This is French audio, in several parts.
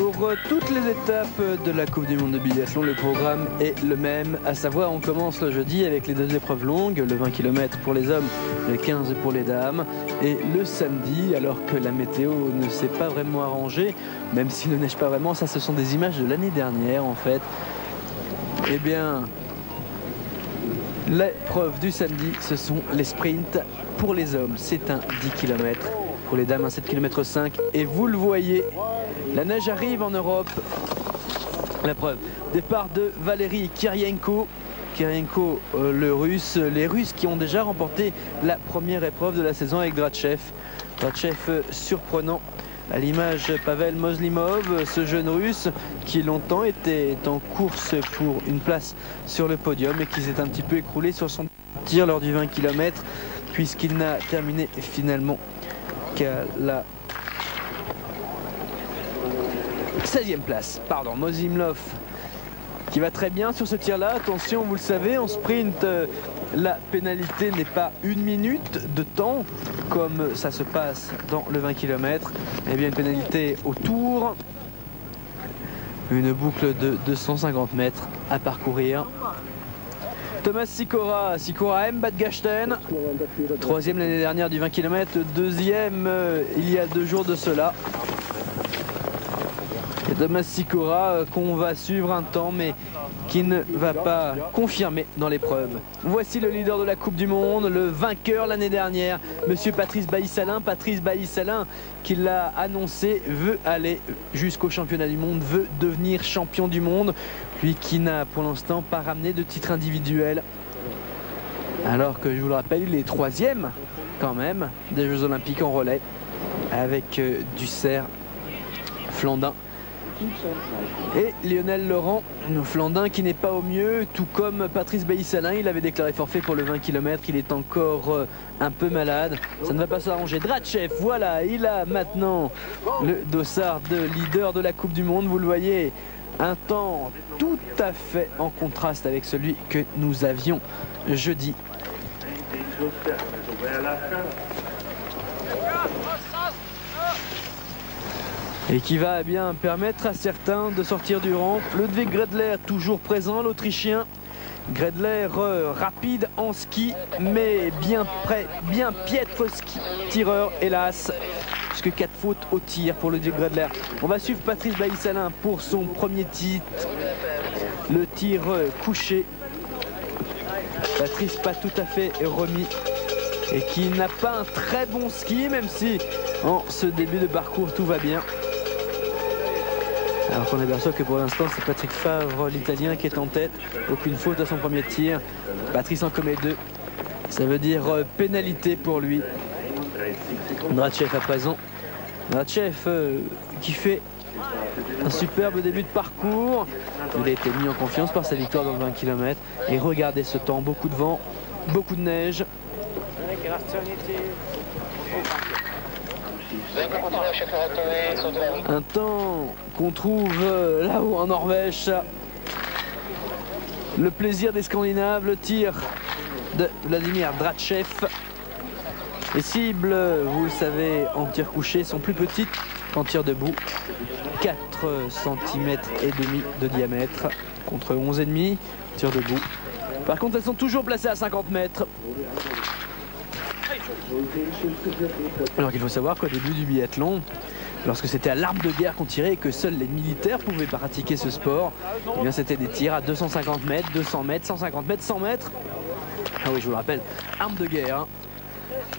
Pour toutes les étapes de la Coupe du Monde de biathlon, le programme est le même, à savoir on commence le jeudi avec les 2 épreuves longues, le 20 km pour les hommes, le 15 pour les dames, et le samedi, alors que la météo ne s'est pas vraiment arrangée, même s'il ne neige pas vraiment, ça ce sont des images de l'année dernière en fait, eh bien l'épreuve du samedi ce sont les sprints pour les hommes, c'est un 10 km, pour les dames un 7 km 5, et vous le voyez, la neige arrive en Europe. La preuve, départ de Valérie Kirienko, le russe, les Russes qui ont déjà remporté la première épreuve de la saison avec Drachev. Drachev surprenant, à l'image Pavel Moslimov, ce jeune russe qui longtemps était en course pour une place sur le podium et qui s'est un petit peu écroulé sur son tir lors du 20 km puisqu'il n'a terminé finalement qu'à la 16e place, pardon, Moslimov qui va très bien sur ce tir-là. Attention, vous le savez, en sprint, la pénalité n'est pas 1 minute de temps, comme ça se passe dans le 20 km. Eh bien, une pénalité au tour. Une boucle de 250 mètres à parcourir. Thomas Sikora aime Bad Gastein. 3e l'année dernière du 20 km, 2e il y a 2 jours de cela. Et Thomas Sikora qu'on va suivre un temps mais qui ne va pas confirmer dans l'épreuve. Voici le leader de la Coupe du Monde, le vainqueur l'année dernière, monsieur Patrice Bailly-Salin. Patrice Bailly-Salin qui l'a annoncé, veut aller jusqu'au championnat du monde, veut devenir champion du monde. Lui qui n'a pour l'instant pas ramené de titre individuel. Alors que je vous le rappelle, il est 3e quand même des Jeux Olympiques en relais avec Dussert, Flandin et Lionel Laurent, Flandin qui n'est pas au mieux, tout comme Patrice Bailly-Salin. Il avait déclaré forfait pour le 20 km, il est encore un peu malade, ça ne va pas s'arranger. Drachev, voilà, il a maintenant le dossard de leader de la Coupe du Monde, vous le voyez, un temps tout à fait en contraste avec celui que nous avions jeudi. Et qui va bien permettre à certains de sortir du rang. Ludwig Gredler toujours présent, l'Autrichien. Gredler rapide en ski, mais bien prêt, bien piètre tireur, hélas. Puisque 4 fautes au tir pour Ludwig Gredler. On va suivre Patrice Bailly-Salin pour son premier titre. Le tir couché. Patrice pas tout à fait remis. Et qui n'a pas un très bon ski, même si en ce début de parcours tout va bien. Alors qu'on aperçoit que pour l'instant c'est Patrick Favre, l'Italien, qui est en tête. Aucune faute à son premier tir. Patrice en commet 2. Ça veut dire pénalité pour lui. Drachev à présent. Drachev qui fait un superbe début de parcours. Il a été mis en confiance par sa victoire dans le 20 km. Et regardez ce temps, beaucoup de vent, beaucoup de neige. Un temps qu'on trouve là-haut en Norvège. Le plaisir des Scandinaves, le tir de Vladimir Drachev. Les cibles, vous le savez, en tir couché sont plus petites qu'en tir debout. 4 cm et demi de diamètre contre 11,5 tir debout. Par contre, elles sont toujours placées à 50 mètres. Alors qu'il faut savoir qu'au début du biathlon, lorsque c'était à l'arme de guerre qu'on tirait et que seuls les militaires pouvaient pratiquer ce sport, eh bien c'était des tirs à 250 mètres, 200 mètres, 150 mètres, 100 mètres. Ah oui, je vous le rappelle, arme de guerre. Hein.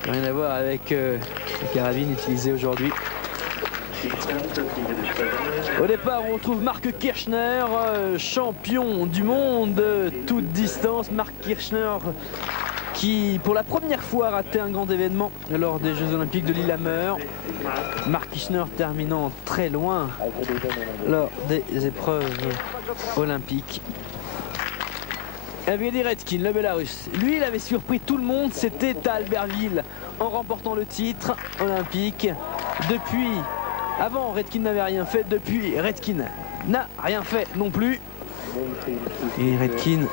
Rien à voir avec les carabines utilisées aujourd'hui. Au départ, on retrouve Marc Kirchner, champion du monde, toute distance. Marc Kirchner qui, pour la première fois, a raté un grand événement lors des Jeux Olympiques de Lillehammer. Marc Kirchner terminant très loin lors des épreuves olympiques. Evgeny Redkin, le Bélarus, lui il avait surpris tout le monde, c'était à Albertville en remportant le titre olympique. Depuis, avant Redkin n'avait rien fait, depuis Redkin n'a rien fait non plus. Et Redkin,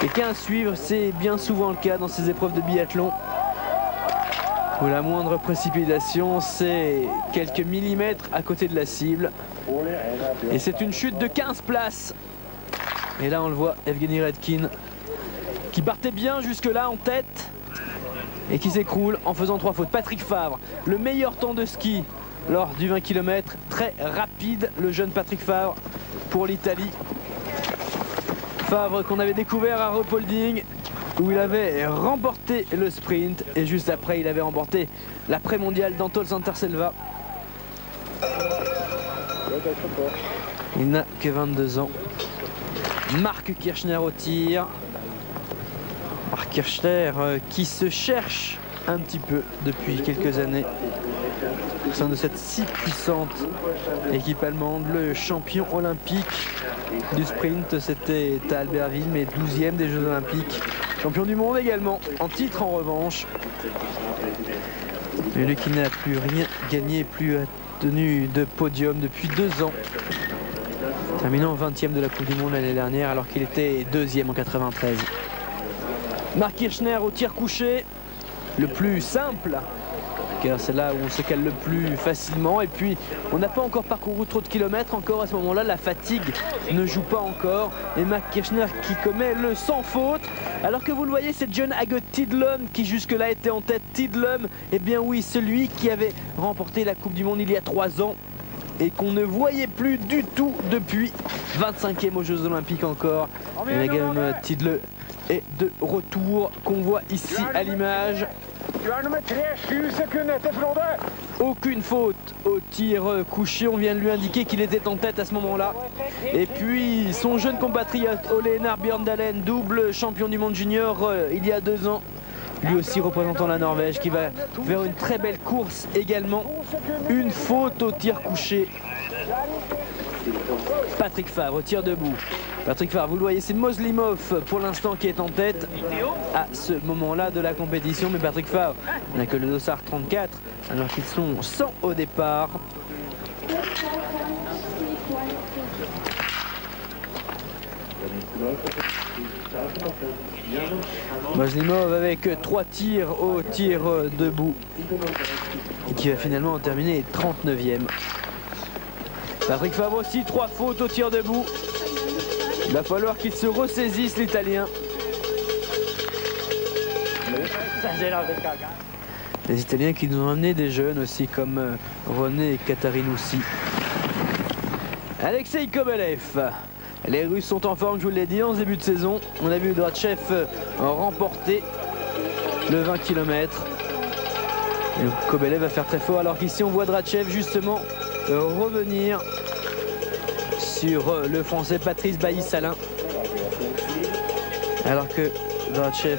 quelqu'un à suivre, c'est bien souvent le cas dans ces épreuves de biathlon. où la moindre précipitation, c'est quelques millimètres à côté de la cible. Et c'est une chute de 15 places. Et là, on le voit, Evgeny Redkin, qui partait bien jusque-là en tête et qui s'écroule en faisant 3 fautes. Patrick Favre, le meilleur temps de ski lors du 20 km, très rapide, le jeune Patrick Favre pour l'Italie. Favre qu'on avait découvert à Ruhpolding, où il avait remporté le sprint, et juste après il avait remporté l'après-mondial d'Antols Anterselva. Il n'a que 22 ans. Marc Kirchner au tir. Marc Kirchner qui se cherche un petit peu depuis quelques années au sein de cette si puissante équipe allemande. Le champion olympique du sprint, c'était à Albertville, mais 12e des Jeux olympiques. Champion du monde également, en titre en revanche. Mais lui qui n'a plus rien gagné, plus tenu de podium depuis 2 ans. Terminant 20e de la Coupe du Monde l'année dernière, alors qu'il était 2e en 93. Marc Kirchner au tir couché, le plus simple, car c'est là où on se cale le plus facilement. Et puis on n'a pas encore parcouru trop de kilomètres, encore à ce moment-là la fatigue ne joue pas encore. Et Marc Kirchner qui commet le sans faute, alors que vous le voyez, c'est John Hage Tidlum qui jusque-là était en tête. Tidlum, eh bien oui, celui qui avait remporté la Coupe du Monde il y a 3 ans et qu'on ne voyait plus du tout depuis. 25e aux Jeux Olympiques encore. Et Nagam Tidlum est de retour, qu'on voit ici à l'image. Aucune faute au tir couché, on vient de lui indiquer qu'il était en tête à ce moment-là. Et puis son jeune compatriote Ole Einar Bjørndalen, double champion du monde junior il y a 2 ans, lui aussi représentant la Norvège, qui va faire une très belle course également. Une faute au tir couché. Patrick Favre au tir debout. Patrick Favre, vous le voyez, c'est Moslimov pour l'instant qui est en tête à ce moment-là de la compétition. Mais Patrick Favre n'a que le dossard 34 alors qu'ils sont 100 au départ. Moslimov avec 3 tirs au tir debout et qui va finalement terminer 39e. Patrick Favre aussi, 3 fautes au tir debout. Il va falloir qu'il se ressaisisse, l'Italien. Les Italiens qui nous ont amené des jeunes aussi comme René Catarinoussi. Alexei Kobelev. Les Russes sont en forme, je vous l'ai dit, en ce début de saison. On a vu Drachev remporter le 20 km. Et Kobelev va faire très fort, alors qu'ici on voit Drachev justement revenir sur le français Patrice Bailly-Salin, alors que Drachev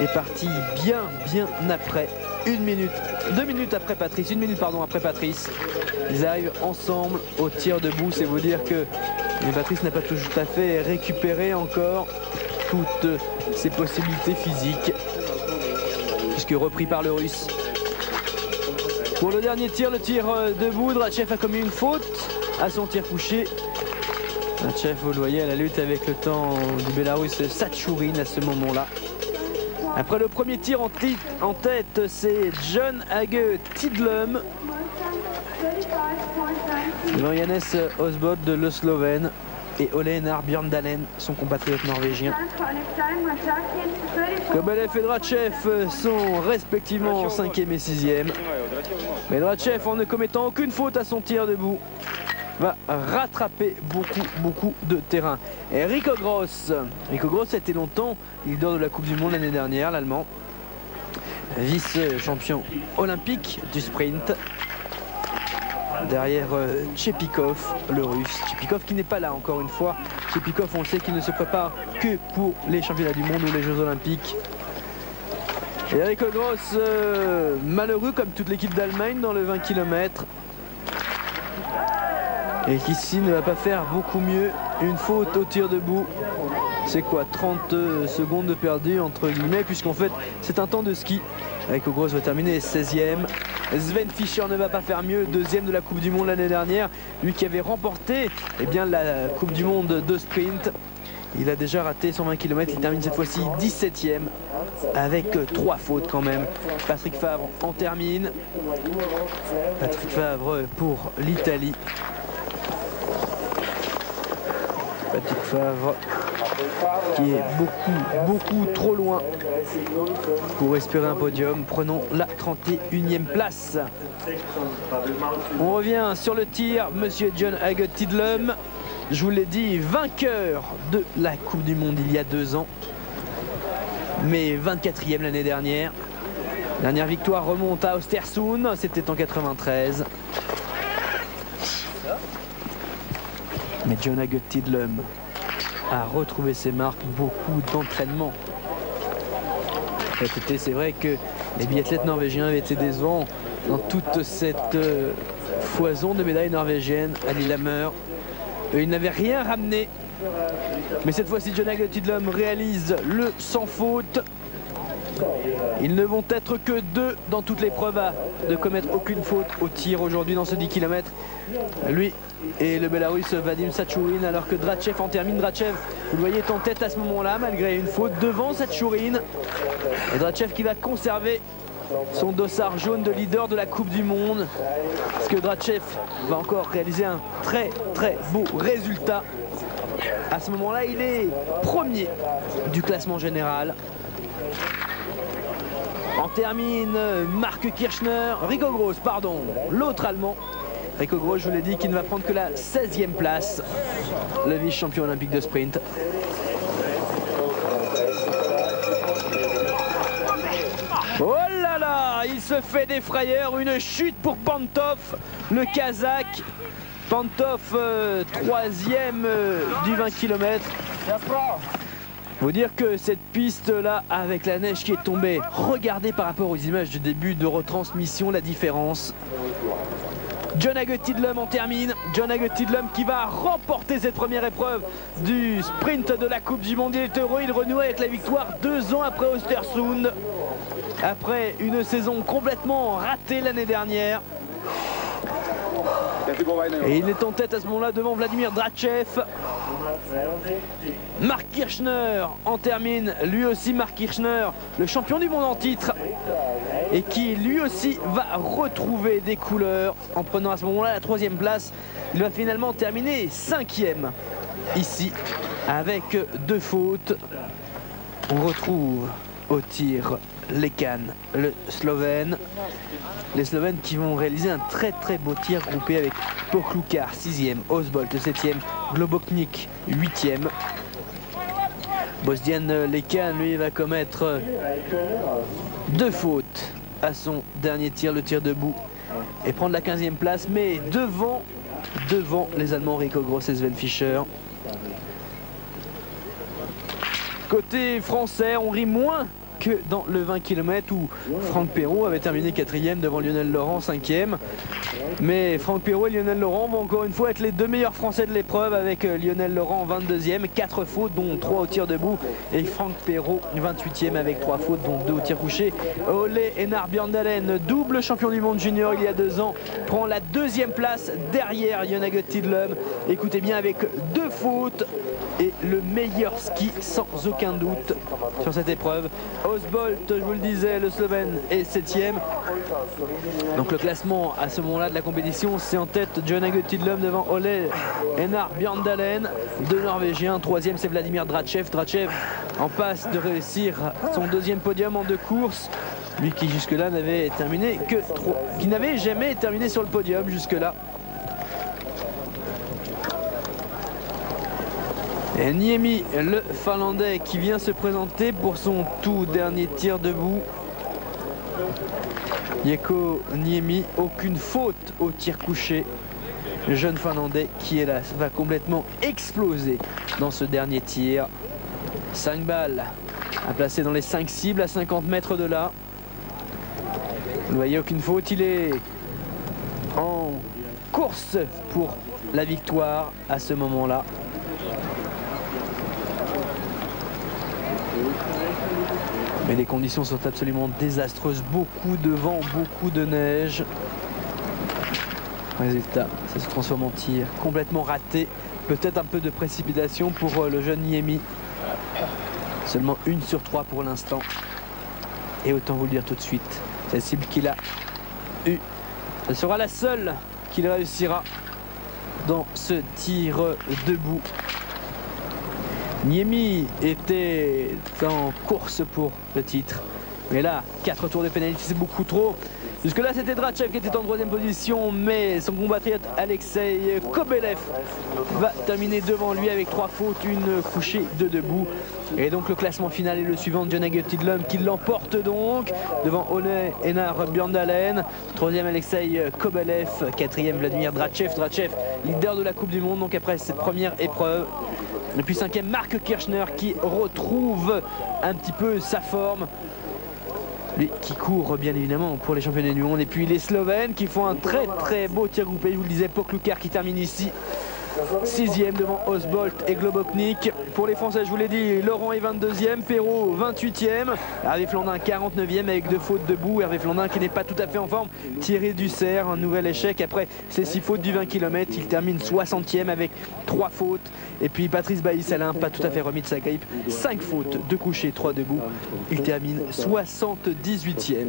est parti bien après, 2 minutes après Patrice, 1 minute pardon après Patrice. Ils arrivent ensemble au tir debout, c'est vous dire que Patrice n'a pas tout à fait récupéré encore toutes ses possibilités physiques, puisque repris par le Russe. Pour le dernier tir, le tir debout, Drachev a commis une faute à son tir couché. Drachev, vous le voyez, à la lutte avec le temps du Bélarus Satchourine à ce moment-là. Après le premier tir en tête, c'est John Hage Tidlum. Devant Jannes Osbod, le Slovène, et Ole Einar Bjørndalen, son compatriote norvégien. Kobelev et Drachev sont respectivement 5e et 6e. Mais Drachev, en ne commettant aucune faute à son tir debout, va rattraper beaucoup de terrain. Et Rico Gross a été longtemps leader de la Coupe du Monde l'année dernière, l'Allemand. Vice-champion olympique du sprint. Derrière Tchepikov, le Russe. Tchepikov qui n'est pas là encore une fois. Tchepikov, on le sait, qu'il ne se prépare que pour les championnats du monde ou les Jeux olympiques. Et Rico Gross, malheureux comme toute l'équipe d'Allemagne dans le 20 km. Et qui ici ne va pas faire beaucoup mieux. Une faute au tir debout. C'est quoi, 30 secondes de perdu entre guillemets, puisqu'en fait c'est un temps de ski. Rico Gross va terminer 16e. Sven Fischer ne va pas faire mieux, 2e de la Coupe du Monde l'année dernière. Lui qui avait remporté la Coupe du Monde de sprint. Il a déjà raté 120 km, il termine cette fois-ci 17e avec 3 fautes quand même. Patrick Favre en termine. Patrick Favre pour l'Italie. Patrick Favre qui est beaucoup trop loin pour espérer un podium. Prenons la 31e place. On revient sur le tir, monsieur John Agutt-Tidlum. Je vous l'ai dit, vainqueur de la Coupe du Monde il y a 2 ans. Mais 24e l'année dernière. Dernière victoire remonte à Östersund, c'était en 93. Mais John Agutt-Tidlum a retrouvé ses marques, beaucoup d'entraînement. Cet été, c'est vrai que les biathlètes norvégiens avaient été décevants dans toute cette foison de médailles norvégiennes à Lillehammer. Ils n'avaient rien ramené. Mais cette fois-ci, John Agutt-Tidlum réalise le sans faute. Ils ne vont être que 2 dans toutes l'épreuve à ne commettre aucune faute au tir aujourd'hui dans ce 10 km. Lui et le Bélarusse Vadim Sachourin, alors que Drachev en termine. Drachev, vous le voyez, est en tête à ce moment-là malgré une faute devant Sachourin. Et Drachev qui va conserver son dossard jaune de leader de la Coupe du Monde. Parce que Drachev va encore réaliser un très beau résultat. À ce moment-là, il est premier du classement général. En termine Marc Kirchner, Rico Gross, pardon, l'autre Allemand. Rico Gross, je vous l'ai dit, qui ne va prendre que la 16e place. Le vice-champion olympique de sprint. Oh là là, il se fait des frayeurs, une chute pour Pantov, le Kazakh. Pantov, 3e du 20 km. Vous dire que cette piste-là, avec la neige qui est tombée, regardez par rapport aux images du début de retransmission la différence. John Agutt-Tidlum en termine. John Agutt-Tidlum qui va remporter cette première épreuve du sprint de la Coupe du Monde. Il est heureux, il renoue avec la victoire 2 ans après Östersund. Après une saison complètement ratée l'année dernière. Et il est en tête à ce moment-là devant Vladimir Drachev. Marc Kirchner en termine, lui aussi Marc Kirchner, le champion du monde en titre. Et qui lui aussi va retrouver des couleurs en prenant à ce moment-là la 3e place. Il va finalement terminer 5e ici avec 2 fautes. On retrouve au tir Lekan, le Slovène. Les Slovènes qui vont réaliser un très beau tir groupé avec Poklukar 6e, Osbolt 7e, Globoknik 8e. Bosdian Lekan, lui, va commettre 2 fautes à son dernier tir, le tir debout, et prendre la 15e place, mais devant les Allemands Rico Gross et Sven Fischer. Côté français, on rit moins que dans le 20 km où Franck Perrault avait terminé 4e devant Lionel Laurent 5e. Mais Franck Perrault et Lionel Laurent vont encore une fois être les 2 meilleurs français de l'épreuve, avec Lionel Laurent 22e, 4 fautes dont 3 au tir debout, et Franck Perrault 28e avec 3 fautes dont 2 au tir couché. Ole Einar Bjørndalen, double champion du monde junior il y a 2 ans, prend la 2e place derrière John Agutt-Tidlum. Écoutez bien, avec 2 fautes et le meilleur ski sans aucun doute sur cette épreuve. Osbolt, je vous le disais, le Slovène est 7e. Donc le classement à ce moment-là de la compétition, c'est en tête John Agutt-Tidlum devant Ole Einar Bjørndalen, 2 Norvégiens. 3e, c'est Vladimir Drachev. Drachev en passe de réussir son 2e podium en 2 courses. Lui qui jusque-là n'avait terminé que 3, qui n'avait jamais terminé sur le podium jusque-là. Et Niemi, le Finlandais, qui vient se présenter pour son tout dernier tir debout. Jekko Niemi, aucune faute au tir couché. Le jeune Finlandais qui est là, va complètement exploser dans ce dernier tir. 5 balles à placer dans les 5 cibles à 50 mètres de là. Vous voyez, aucune faute, il est en course pour la victoire à ce moment-là. Mais les conditions sont absolument désastreuses. Beaucoup de vent, beaucoup de neige. Résultat, ça se transforme en tir complètement raté. Peut-être un peu de précipitation pour le jeune Niemi. Seulement 1 sur 3 pour l'instant. Et autant vous le dire tout de suite, cette cible qu'il a eue, ce sera la seule qu'il réussira dans ce tir debout. Niemi était en course pour le titre. Mais là, 4 tours de pénalité, c'est beaucoup trop. Jusque-là, c'était Drachev qui était en 3e position, mais son compatriote Alexei Kobelev va terminer devant lui avec 3 fautes, une couchée, 2 debout. Et donc le classement final est le suivant, John Tidlum qui l'emporte donc devant One Einar Bjørndalen, 3e Alexei Kobelev, 4e Vladimir Drachev. Drachev, leader de la Coupe du Monde, donc après cette première épreuve. Et puis 5e Marc Kirchner qui retrouve un petit peu sa forme. Lui qui court bien évidemment pour les championnats du monde. Et puis les Slovènes qui font un très beau tir groupé. Je vous le disais, Poklukar qui termine ici 6e devant Osbolt et Globoknik. Pour les Français, je vous l'ai dit, Laurent est 22e, Perrault 28e, Hervé Flandin 49e avec 2 fautes debout. Hervé Flandin qui n'est pas tout à fait en forme. Thierry Dussert, un nouvel échec après ses 6 fautes du 20 km. Il termine 60e avec 3 fautes. Et puis Patrice Bailly-Salin, pas tout à fait remis de sa grippe, 5 fautes, 2 couchés, 3 debout. Il termine 78e.